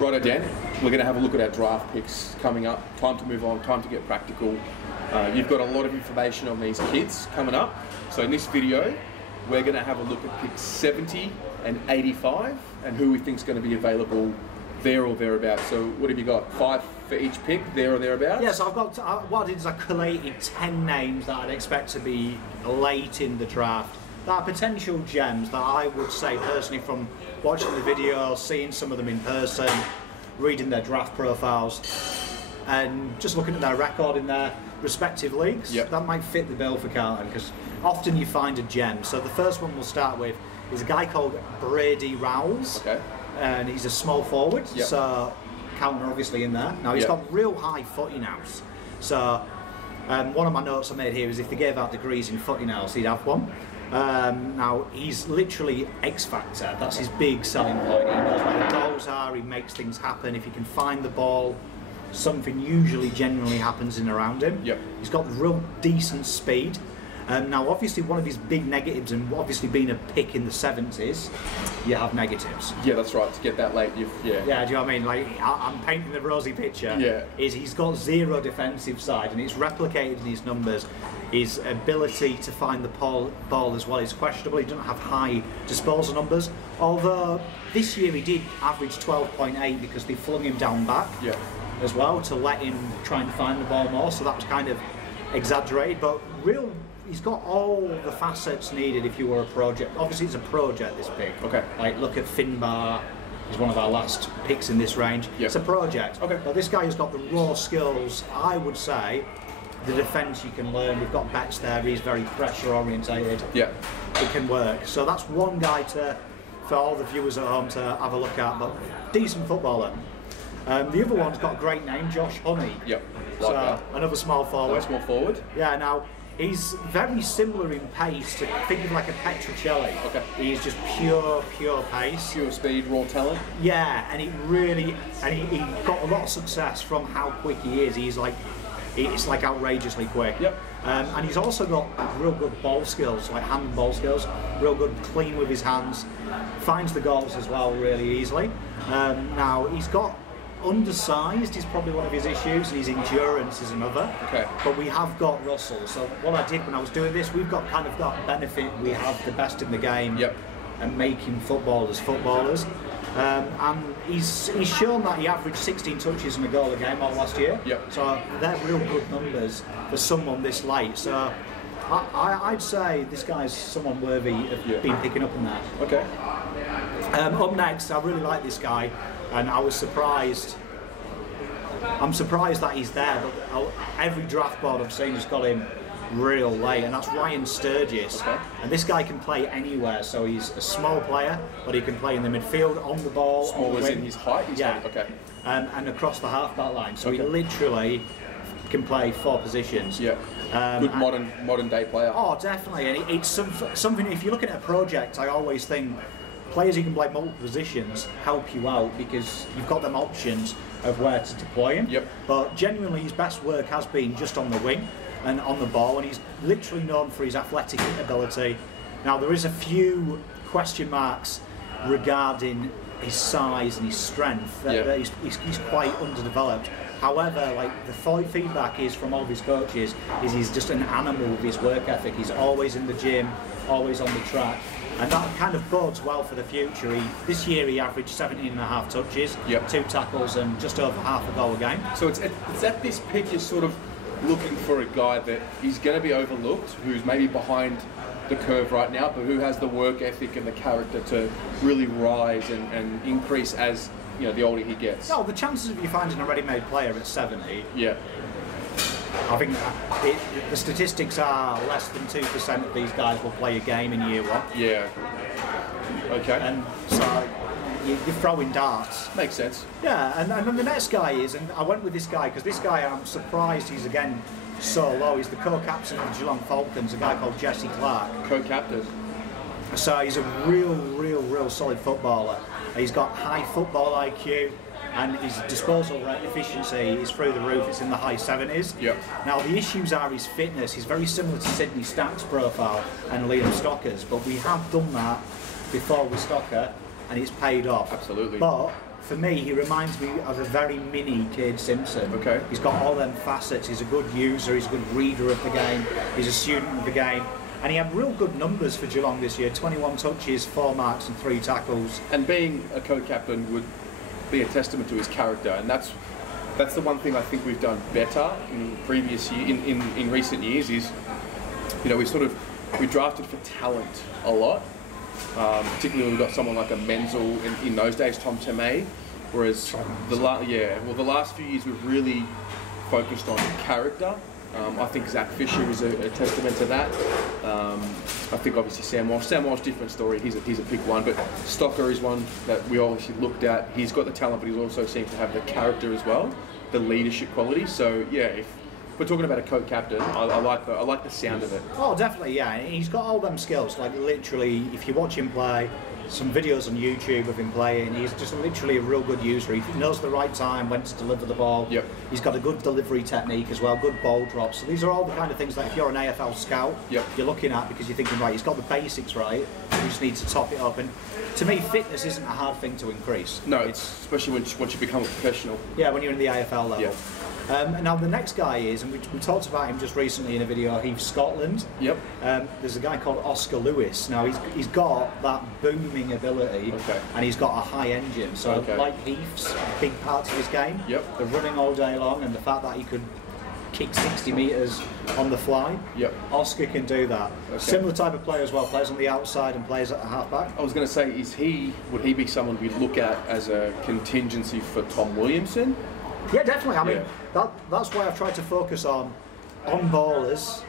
Righto, Dan, we're going to have a look at our draft picks coming up. Time to move on, time to get practical. You've got a lot of information on these kids coming up. So in this video, we're going to have a look at picks 70 and 85 and who we think is going to be available there or thereabouts. So what have you got? 5 for each pick, there or thereabouts? Yes, I've got, what I did is I collated 10 names that I'd expect to be late in the draft. That are potential gems that I would say personally from watching the video, seeing some of them in person, reading their draft profiles, and just looking at their record in their respective leagues, that might fit the bill for Carlton, because often you find a gem. So the first one we'll start with is a guy called Brady Rowles, and he's a small forward, so Carlton are obviously in there. Now he's got real high footing house, so one of my notes I made here is if they gave out degrees in footing house, he'd have one. Now he's literally X Factor. That's his big selling point. He knows where the goals are. He makes things happen. If he can find the ball, something usually genuinely happens in around him. He's got real decent speed. Now obviously one of his big negatives, and obviously being a pick in the 70s, you have negatives. Yeah, that's right. To get that late, do you know what I mean? Like, I'm painting the rosy picture. Is he's got zero defensive side, and it's replicated in his numbers. His ability to find the ball as well is questionable. He doesn't have high disposal numbers, although this year he did average 12.8 because they flung him down back as well to let him try and find the ball more, so that was kind of exaggerated, but he's got all the facets needed if you were a project. Obviously it's a project, this pick. Like, look at Finbar, he's one of our last picks in this range. It's a project. But this guy has got the raw skills, I would say. The defence you can learn, we've got Betts there, he's very pressure orientated. It can work. So that's one guy for all the viewers at home to have a look at, but decent footballer. The other one's got a great name, Josh Honey. Another small forward. Small forward. Now he's very similar in pace to, think of like a Petrocelli. He's just pure pace. Pure speed, raw talent. And he got a lot of success from how quick he is. It's like outrageously quick. And he's also got real good ball skills, like hand ball skills, real good clean with his hands, finds the goals as well really easily. Now he's got undersized is probably one of his issues, and his endurance is another. But we have got Russell, so what I did when I was doing this, we've got kind of that benefit, we have the best in the game and making footballers. And he's shown that he averaged 16 touches and a goal a game all last year. So they're real good numbers for someone this late. So I'd say this guy's someone worthy of being picking up in that. Up next, I really like this guy, and I was surprised. I'm surprised that he's there, but every draft board I've seen has got him real late, and that's Ryan Sturgis. And this guy can play anywhere, so he's a small player, but he can play in the midfield, on the ball. Small as in his height? And across the half-back line, so he literally can play 4 positions. Good modern day player. Oh, definitely, and it's something, if you look at a project, I always think players who can play multiple positions help you out because you've got them options of where to deploy him. But genuinely his best work has been just on the wing and on the ball, and he's literally known for his athletic ability. Now there is a few question marks regarding his size and his strength. He's quite underdeveloped. However, like, the feedback is from all of his coaches is he's just an animal with his work ethic. He's always in the gym, always on the track, and that kind of bodes well for the future. This year he averaged 17.5 touches, 2 tackles and just over half a goal a game. So it's at this pick you're sort of looking for a guy that is going to be overlooked, who's maybe behind the curve right now, but who has the work ethic and the character to really rise and increase as the older he gets. No, the chances of you finding a ready-made player at 70, I think the statistics are less than 2% of these guys will play a game in year 1. And so you're throwing darts. Makes sense. And then the next guy is, and I went with this guy because this guy, I'm surprised he's again so low. He's the co-captain of the Geelong Falcons, a guy called Jesse Clark. Co-captain. So he's a real solid footballer. He's got high football IQ, and his disposal efficiency is through the roof. It's in the high 70s. Now the issues are his fitness. He's very similar to Sydney Stack's profile and Liam Stocker's, but we have done that before with Stocker, and it's paid off. Absolutely. But for me, he reminds me of a very mini Cade Simpson. Okay. He's got all them facets. He's a good user. He's a good reader of the game. He's a student of the game. And he had real good numbers for Geelong this year. 21 touches, 4 marks and 3 tackles. And being a co-captain would be a testament to his character. And that's the one thing I think we've done better in previous year, in recent years is, you know, we drafted for talent a lot. Particularly when we've got someone like a Menzel in those days, Tom Temay. Whereas the last few years we've really focused on character. I think Zach Fisher is a testament to that. I think obviously Sam Walsh. Sam Walsh, different story. He's a big one, but Stocker is one that we obviously looked at. He's got the talent, but he also seems to have the character as well, the leadership quality. So yeah, if we're talking about a co-captain, I like the sound of it. Oh, definitely, yeah. He's got all them skills. Like literally, if you watch him play, some videos on YouTube of him playing, he's just literally a real good user. He knows the right time when to deliver the ball. Yep. He's got a good delivery technique as well, good ball drops. So these are all the kind of things that if you're an AFL scout, yep, you're looking at because you're thinking, right, he's got the basics right, you just need to top it up. And to me, fitness isn't a hard thing to increase. No, it's especially once you become a professional. Yeah, when you're in the AFL level. Yep. Now the next guy is, and we talked about him just recently in a video, Heath Scotland. Yep. There's a guy called Oscar Lewis. Now he's got that booming ability, okay, and he's got a high engine. So okay, like Heath's big parts of his game, yep, the running all day long, and the fact that he could kick 60 metres on the fly. Yep. Oscar can do that. Okay. Similar type of player as well, plays on the outside and plays at the halfback. I was going to say, would he be someone we'd look at as a contingency for Tom Williamson? Yeah, definitely. I mean, that's why I've tried to focus on ballers,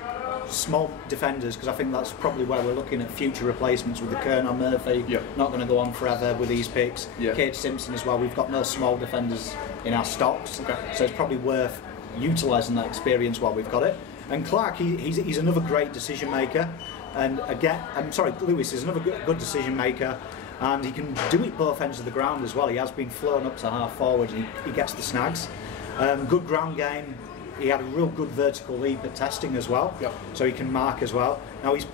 small defenders, because I think that's probably where we're looking at future replacements with the Kerner Murphy. Yep. Not going to go on forever with these picks. Yep. Cade Simpson as well. We've got no small defenders in our stocks, okay, so it's probably worth utilising that experience while we've got it. And Clark, he's another great decision maker. And again, Lewis is another good decision maker. And he can do it both ends of the ground as well. He has been flown up to half forward and he gets the snags. Good ground game. He had a real good vertical leap at testing as well. Yep. So he can mark as well. Now his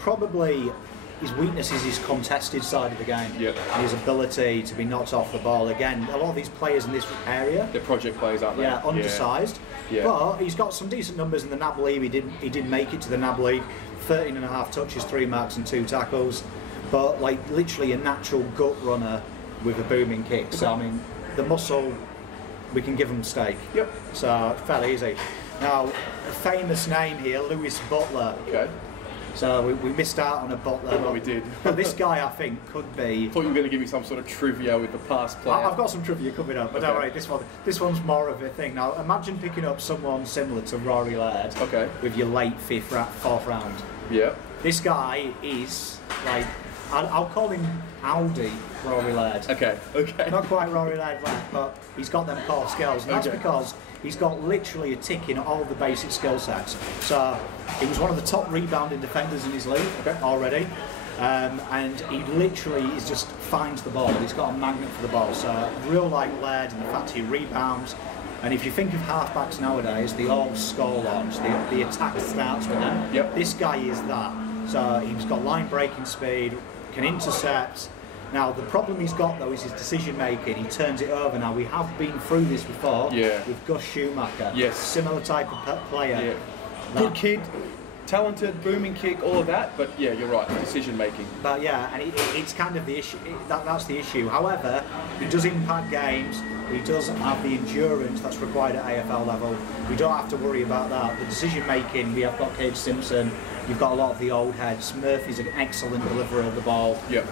weakness is his contested side of the game. Yep. And his ability to be knocked off the ball. Again, a lot of these players in this area, they're project players, aren't they? Yeah, undersized. Yeah. But he's got some decent numbers in the NAB League. He did make it to the NAB League. 13.5 touches, 3 marks and 2 tackles. But like literally a natural gut runner with a booming kick. So I mean, the muscle, we can give him steak. Yep. So fairly easy. Now, a famous name here, Lewis Butler. Okay. So we missed out on a Butler. But we did. But this guy, I think, could be. I thought you were going to give me some sort of trivia with the past player. I've got some trivia coming up, but don't worry, this one's more of a thing. Now, imagine picking up someone similar to Rory Laird. Okay. With your late 4th round. Yeah. This guy is like. I'll call him Audi Rory Laird. Okay. Not quite Rory Laird, but he's got them core skills. And that's because he's got literally a tick in all the basic skill sets. So he was one of the top rebounding defenders in his league already. And he literally just finds the ball. He's got a magnet for the ball. So real like Laird in the fact he rebounds. And if you think of halfbacks nowadays, they all score launch. The attack starts with them. Yep. This guy is that. So he's got line breaking speed, can intercept. Now the problem he's got though is his decision making. He turns it over. Now we have been through this before with Gus Schumacher. Yes. Similar type of player. Yeah. Good kid, talented, booming kick, all of that. But yeah, you're right. Decision making. But yeah, and it's kind of the issue. That's the issue. However, he does impact games. He does have the endurance that's required at AFL level. We don't have to worry about that. The decision making, we have got Cade Simpson. You've got a lot of the old heads. Murphy's an excellent deliverer of the ball. Yep.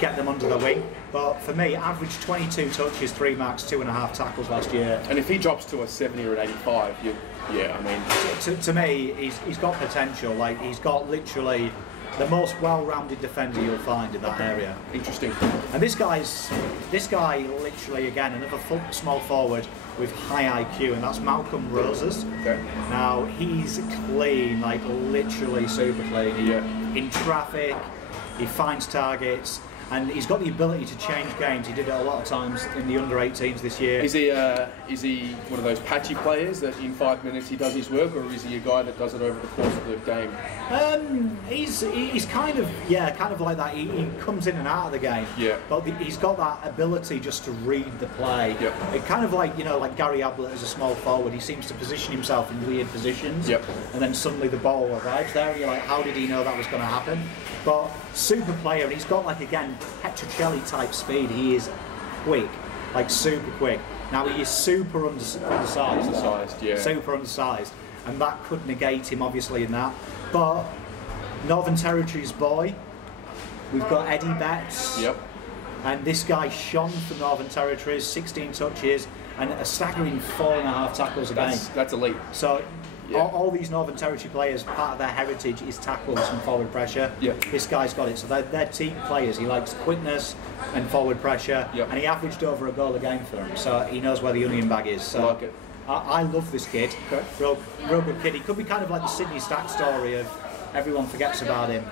Get them under the wing. But for me, average 22 touches, 3 marks, 2.5 tackles last year. And if he drops to a 70 or an 85, I mean... To me, he's got potential. Like, he's got literally the most well-rounded defender you'll find in that area. Interesting. And this guy literally, again, another small forward with high IQ, and that's Malcolm Roses. Okay. Now, he's clean, like literally super clean. In traffic, he finds targets. And he's got the ability to change games. He did it a lot of times in the under-18s this year. Is he one of those patchy players that in 5 minutes he does his work, or is he a guy that does it over the course of the game? He's kind of like that. He comes in and out of the game. Yeah. But he's got that ability just to read the play. Yep. It kind of like like Gary Ablett as a small forward. He seems to position himself in weird positions. Yep. And then suddenly the ball arrives there, and you're like, how did he know that was going to happen? But super player, and he's got like again Petrocelli type speed. He is quick, like super quick. Now he is super undersized. Yeah. Super undersized, and that could negate him obviously in that. But Northern Territory's boy, we've got Eddie Betts. Yep. And this guy shone for Northern Territories, 16 touches and a staggering 4.5 tackles a game. That's elite. So. Yeah. All these Northern Territory players, part of their heritage is tackles and forward pressure. Yeah. This guy's got it. So they're team players. He likes quickness and forward pressure. Yep. And he averaged over a goal a game for them. So he knows where the onion bag is. So I like it. I love this kid. Okay. Real good kid. He could be kind of like the Sydney Stack story of everyone forgets about him.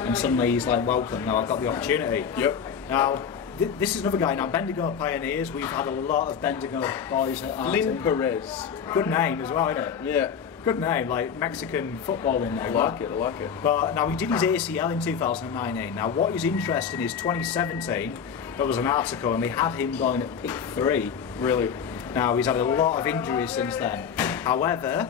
And suddenly he's like, welcome, now I've got the opportunity. Yep. Now, this is another guy. Now, Bendigo Pioneers, we've had a lot of Bendigo boys at our Lynn team. Perez. Good name as well, isn't it? Yeah. Good name, like Mexican footballing name. I like it. But now he did his ACL in 2019. Now what is interesting is 2017, there was an article and they had him going at pick 3. Really? Now he's had a lot of injuries since then. However,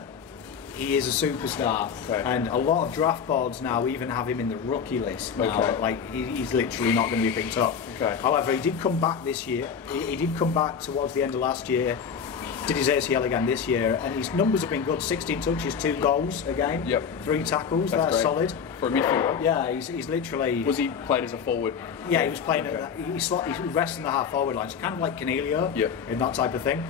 he is a superstar, and a lot of draft boards now even have him in the rookie list now. Like he's literally not going to be picked up. However, he did come back this year. He did come back towards the end of last year. Did his ACL again this year, and his numbers have been good. 16 touches, 2 goals a game. Yep. 3 tackles. That's solid for a midfielder. Yeah, he's literally. Was he played as a forward? Yeah, he was playing. He's resting the half forward line, so kind of like Canelio. Yep. In that type of thing.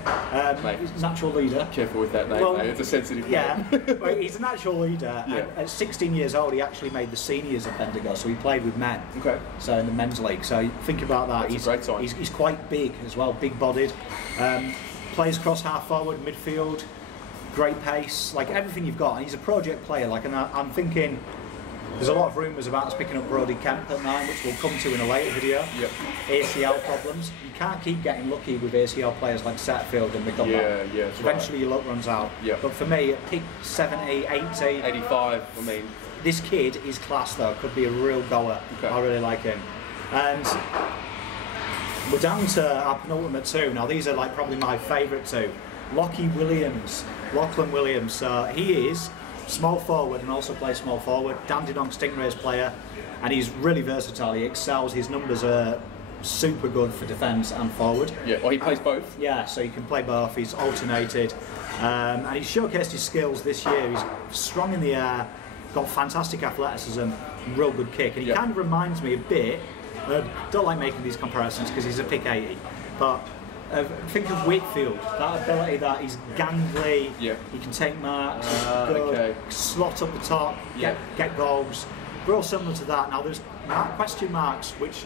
He's a natural leader. Careful with that name. Well, mate. It's a sensitive name. Well, he's a natural leader. Yeah. And at 16 years old, he actually made the seniors at Bendigo, so he played with men. Okay. So in the men's league. So think about that. That's a great sign. He's quite big as well, big-bodied. Plays cross half forward, midfield, great pace, like everything you've got. And he's a project player. Like, and I'm thinking, there's a lot of rumours about us picking up Brody Kemp at 9, which we'll come to in a later video. Yep. ACL problems. You can't keep getting lucky with ACL players like Setfield and McDonald. Yeah. Eventually your luck runs out. Yep. But for me, at pick 70, 80, 85. I mean, this kid is class though. Could be a real goer. Okay. I really like him. And we're down to our penultimate 2. Now these are like probably my favourite 2. Lachlan Williams. He is small forward and also plays small forward. Dandenong Stingrays player, and he's really versatile. He excels. His numbers are super good for defence and forward. Yeah, well he plays both. Yeah, so he can play both. He's alternated, and he's showcased his skills this year. He's strong in the air, got fantastic athleticism, real good kick, and he kind of reminds me a bit. I don't like making these comparisons because he's a pick 80, but think of Wakefield, that ability that he's gangly, he can take marks, slot up the top, get goals, real similar to that. Now there's question marks, which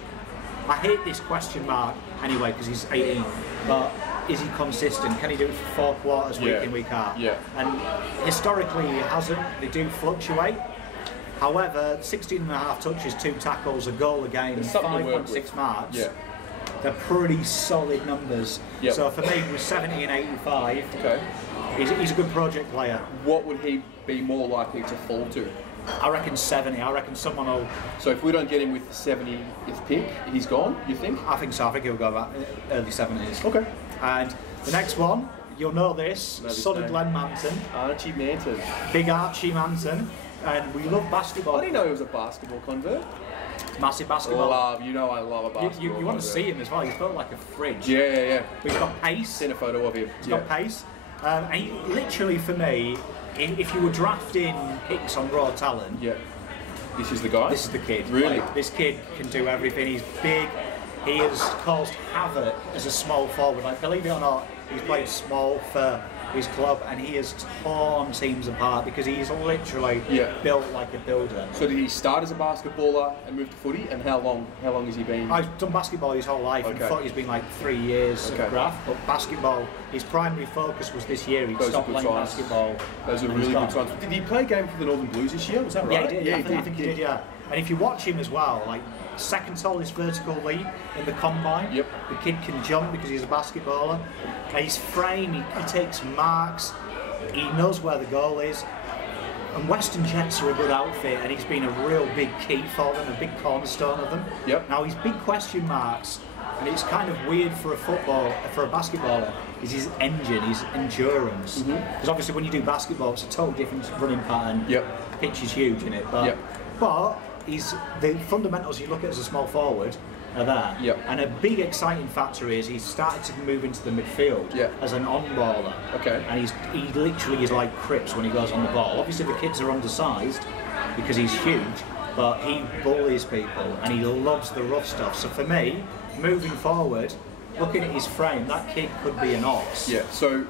I hate this question mark anyway because he's 18, but is he consistent? Can he do it for 4 quarters week in, week out? And historically he hasn't. They do fluctuate. However, 16.5 touches, 2 tackles, a goal a game, 5.6 marks. They're pretty solid numbers. So for me, with 70 and 85, he's a good project player. What would he be more likely to fall to? I reckon 70. I reckon someone will. So if we don't get him with the 70th pick, he's gone, you think? I think so. I think he'll go about early 70s. Okay. And the next one, you'll know this, Solid Len Manton. Archie Manton. Big Archie Manton. And we love basketball. I didn't know he was a basketball convert. Massive basketball. I love a basketball. You want to see him as well. He's built like a fridge. Yeah. But he's got pace. Seen a photo of him. He's got pace. And he, literally for me, if you were drafting picks on raw talent, this is the guy. This is the kid. Really? Like, this kid can do everything. He's big. He has caused havoc as a small forward. Like, believe it or not, he's played small for his club, and he has torn teams apart because he's literally built like a builder. So did he start as a basketballer and move to footy? And how long has he been? I've done basketball his whole life, and footy's been like 3 years of graft. But basketball, his primary focus was this year. He stopped playing basketball. Those are really good signs. Did he play a game for the Northern Blues this year? Was that right? Yeah, he did. I think he did. Yeah. And if you watch him as well, like second tallest vertical leap in the combine. Yep. The kid can jump because he's a basketballer. His frame, he takes marks. He knows where the goal is. And Western Jets are a good outfit, and he's been a real big key for them, a big cornerstone of them. Yep. Now his big question marks, and it's kind of weird for a basketballer, is his engine, his endurance. Because obviously when you do basketball, it's a totally different running pattern. Yep. Pitch is huge in it, but the fundamentals you look at as a small forward are there. Yep. And a big exciting factor is he's started to move into the midfield as an on-baller. Okay. And he literally is like Cripps when he goes on the ball. Obviously the kids are undersized because he's huge, but he bullies people and he loves the rough stuff. So for me, moving forward, looking at his frame, that kid could be an ox. Yeah, so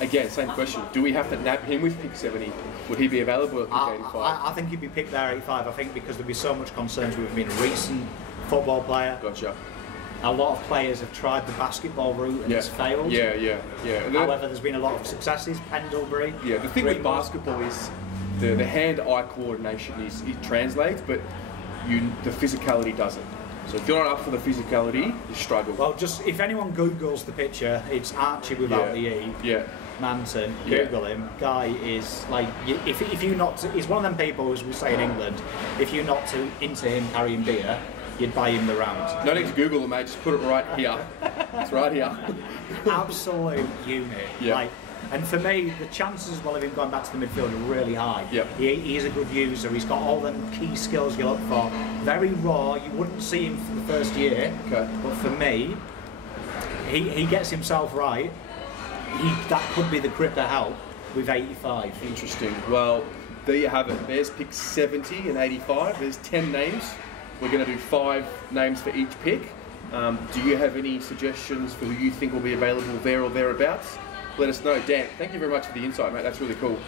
again, same question. Do we have to nab him with pick 70? Would he be available at pick 85? I think he'd be picked there at 85, I think, because there'd be so much concerns with him being a recent football player. Gotcha. A lot of players have tried the basketball route and it's failed. Yeah. However, there's been a lot of successes. Pendlebury. Yeah, the thing with basketball is the hand-eye coordination it translates, but the physicality doesn't. So if you're not up for the physicality, you struggle. Well, just if anyone Googles the picture, it's Archie without the E. Yeah. Manton, Google him. Guy is like, if you're not, he's one of them people, as we say in England, if you're not into him carrying beer, you'd buy him the round. No need to Google him, mate. Just put it right here. It's right here. Absolute unit. Yeah. Like, and for me, the chances as well of him going back to the midfield are really high. Yep. He is a good user. He's got all the key skills you look for. Very raw. You wouldn't see him for the first year. Okay. But for me, he gets himself right. That could be the gripper help with 85. Interesting. Well, there you have it. There's pick 70 and 85. There's 10 names. We're going to do 5 names for each pick. Do you have any suggestions for who you think will be available there or thereabouts? Let us know. Dan, thank you very much for the insight, mate. That's really cool.